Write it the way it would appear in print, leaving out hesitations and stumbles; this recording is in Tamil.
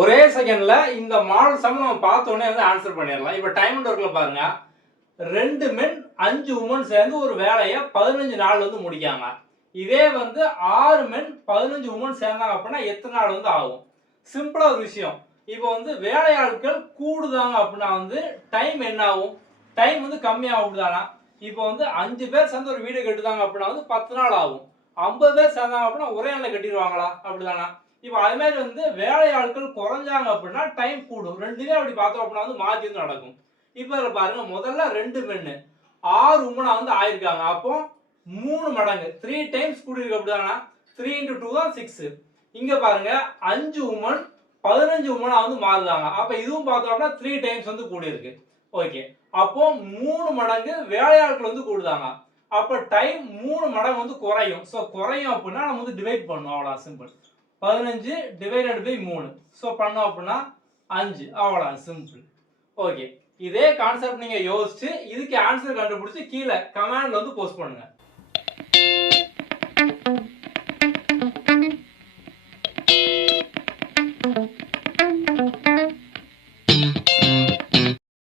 ஒரே செகண்ட்ல இந்த மாடல் சம் நம்ம பார்த்தோன்னே வந்து ஆன்சர் பண்ணிடலாம். இப்போ டைம் அண்ட் ஒர்க்ல பாருங்க, 2 மென் 5 உமன் சேர்ந்து ஒரு வேலையை 15 நாள் வந்து முடிக்காங்க. இதே வந்து 6 மென் 15 உமன் சேர்ந்தாங்க அப்படின்னா எத்தனை நாள் வந்து ஆகும்? சிம்பிளா ஒரு விஷயம். இப்போ வந்து வேலையாட்கள் கூடுதாங்க அப்படின்னா வந்து டைம் என்ன ஆகும்? டைம் வந்து கம்மியாகும் அப்படிதானா? இப்போ வந்து 5 பேர் சேர்ந்து ஒரு வீடு கட்டுதாங்க அப்படின்னா வந்து 10 நாள் ஆகும். 50 பேர் சேர்ந்தாங்க அப்படின்னா ஒரே நாள்ல கட்டிடுவாங்களா? அப்படிதானா? இப்போ அது மாதிரி வந்து வேலையாட்கள் குறைஞ்சாங்க அப்படின்னா டைம் கூடும். ரெண்டுமே அப்படி பார்த்தோம் அப்படின்னா வந்து மாத்தி வந்து நடக்கும். இப்போ இதுல பாருங்க, முதல்ல 2 மென்னு 6 உமனா வந்து ஆயிருக்காங்க. அப்போ 3 மடங்கு 3 டைம்ஸ் கூடியிருக்கு அப்படிதானா? 3 into 2 தான் 6. இங்க பாருங்க, 5 உமன் 15 உமனா வந்து மாறுதாங்க. அப்ப இதுவும் பார்த்தோம்னா 3 டைம்ஸ் வந்து கூடியிருக்கு. ஓகே. அப்போ 3 மடங்கு வேலையாட்கள் வந்து கூடுதாங்க. அப்ப டைம் 3 மடங்கு வந்து குறையும். சோ குறையும் அப்படின்னா நம்ம வந்து டிவைட் பண்ணணும், அவ்வளவுதான் சிம்பிள். 15 divided by 3. சோ பண்ணோம் அப்படின்னா 5, அவ்வளவுதான் சிம்பிள். ஓகே. இதே கான்செப்ட் நீங்க யோசிச்சு இதுக்கு ஆன்சர் கண்டுபிடிச்சு கீழே கமெண்ட்ல வந்து போஸ்ட் பண்ணுங்க.